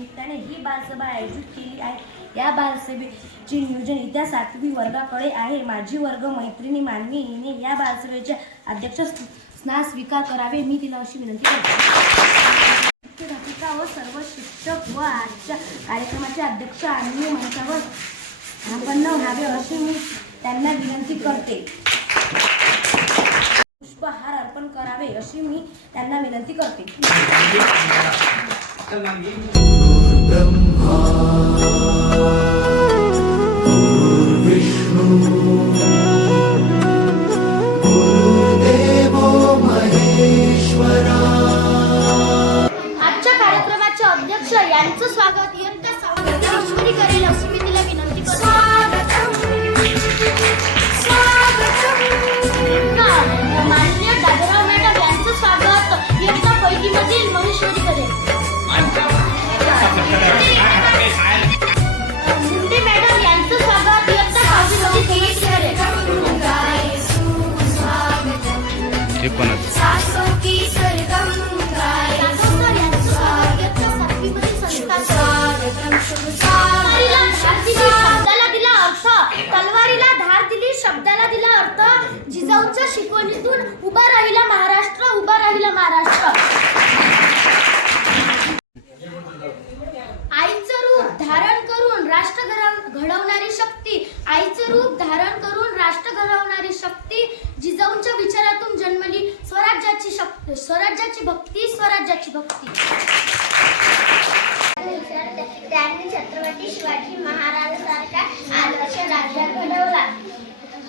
निमित्ताने ही बालसभा आयोजित केली आहे। या बालसभेचे नियोजन इत्या 7वी वर्गाकडे आहे। माझी वर्ग मैत्रिणी मानवी हिने या बालसभेच्या अध्यक्ष स्थान स्वीकार करावे, मी तिला अशी विनंती करते। मुख्याध्यापिका व सर्व शिक्षक व आजच्या कार्यक्रमाचे अध्यक्ष आणि मंचावर आपण व्हावे अशी मी त्यांना विनंती करते। पुष्पहार अर्पण करावे अशी मी त्यांना विनंती करते। आजच्या कार्यक्रमाचे अध्यक्ष यांचं स्वागत इयत्ता 6वी ईश्वरी करेल अशी मी तिला विनंती करते। माननीय दादाराव मॅडम यांचं स्वागत इयत्ता 1ली मधील महेश्वरी करेल। मुंडे मॅडम यांचं स्वागत इयत्ता 6वी मधील करेल। तलवारीला धार दिली, शब्दाला दिला अर्थ, जिजाऊच्या शिकवणीतून उभा राहिला महाराष्ट्र, उभा राहिला महाराष्ट्र। आईचं रूप धारण करून राष्ट्र घडवणारी शक्ती, आईचं रूप धारण करून राष्ट्र घडवणारी शक्ती, जिजाऊंच्या विचारातून जन्मली स्वराज्याची शक्ती, स्वराज्याची भक्ती, स्वराज्याची भक्ती। त्यांनी छत्रपती शिवाजी महाराजांसारखा आदर्श राज्य घडवला।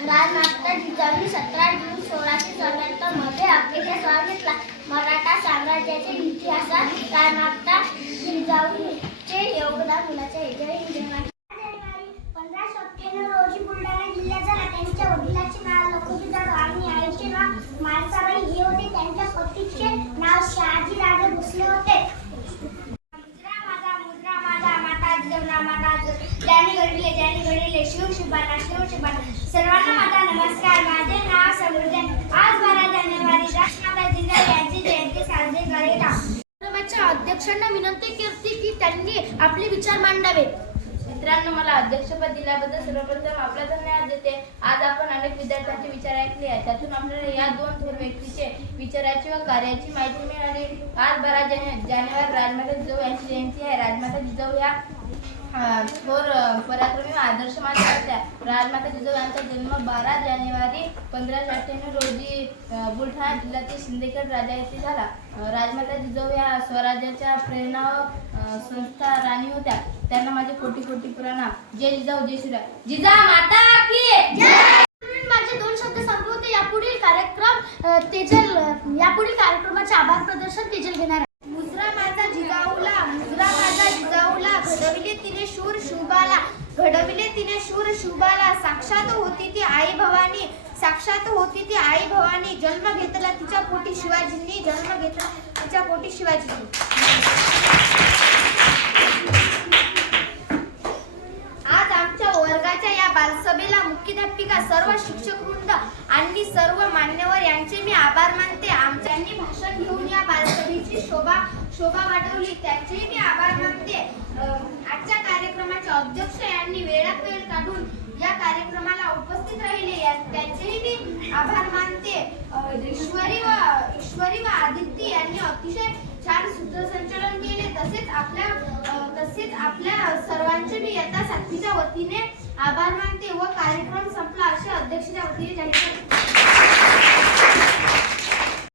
राजमाता जिजाऊंनी 17 जून 1674 मध्ये आपल्या स्वार घेतला। मराठा साम्राज्याच्या इतिहासात राजमाता जिजाऊंचे योगदान मुलाच्या जानेवारी 1597 रोजी बुलढाणा जिल्ह्यात झाला। त्यांच्या वडिलांचे नाव लखोजी जाधव आणि आईचे नाव माणसाबाई हे होते। त्यांच्या पतीचे नाव शहाजी राजे भोसले होते। ज्याने घडविले शिव शिबाना, शिव शिबाना। सर्वांना माझा नमस्कार। माझे नाव समृद्धी। आज 12 जानेवारी राजमाता जिजाऊ यांची जयंती साजरी करीत आहोत। कार्यक्रमाच्या अध्यक्षांना विनंती करते की त्यांनी आपले विचार मांडावेत। मित्रांनो, मला अध्यक्षपद दिल्याबद्दल सर्वप्रथम आपला धन्यवाद देते। आज आपण अनेक विद्यार्थ्यांचे विचार ऐकले आहेत, त्यातून आपल्याला या 2 थोर व्यक्तीचे विचाराची व कार्याची माहिती मिळाली। आज 12 जानेवारी राजमाता जिजाऊ यांची जयंती आहे। राजमाता जिजाऊ या थोर पराक्रमी व आदर्श माता होत्या। राजमाता जिजाऊ यांचा जन्म 12 जानेवारी 1598 रोजी बुलढाणा जिल्ह्यातील सिंदखेड राजा येथे झाला। राजमाता जिजाऊ या स्वराज्याच्या प्रेरणा व संस्था राणी होत्या। त्यांना माझे कोटी कोटी प्रणाम। जय जिजाऊ, जय श्रीराम, जिजा माता की जय। माझे 2 शब्द संपवते। यापुढील कार्यक्रमाचे आभार प्रदर्शन तेजल घेणार आहे। मुजरा माझा जिजाऊला, मुजरा माझा जिजाऊला, घडविले तिने शूर शुभाला, घडविले तिने शूर शुभाला। साक्षात होती ती आई भवानी, साक्षात होती ती आई भवानी। जन्म घेतला तिच्या पोटी शिवाजींनी, जन्म घेतला तिच्या पोटी शिवाजींनी। आज आमच्या वर्गाच्या या बालसभेला मुख्याध्यापिका, सर्व शिक्षक वृंद आणि सर्व मान्यवर यांचे मी आभार मानते। आमच्यांनी भाषण घेऊन या बालसभेची शोभा वाढवली, त्यांचेही मी आभार मानते। आजच्या कार्यक्रमाचे अध्यक्ष यांनी वेळात वेळ काढून या कार्यक्रमाला उपस्थित राहिले, त्यांचेही मी आभार मानते। ईश्वरी व आदित्य यांनी अतिशय छान सूत्रसंचालन केले। तसेच आपल्या सर्वांचे मी इयत्ता 7वीच्या वतीने आभार मानते व कार्यक्रम संपला असे अध्यक्षाच्या वतीने जाहीर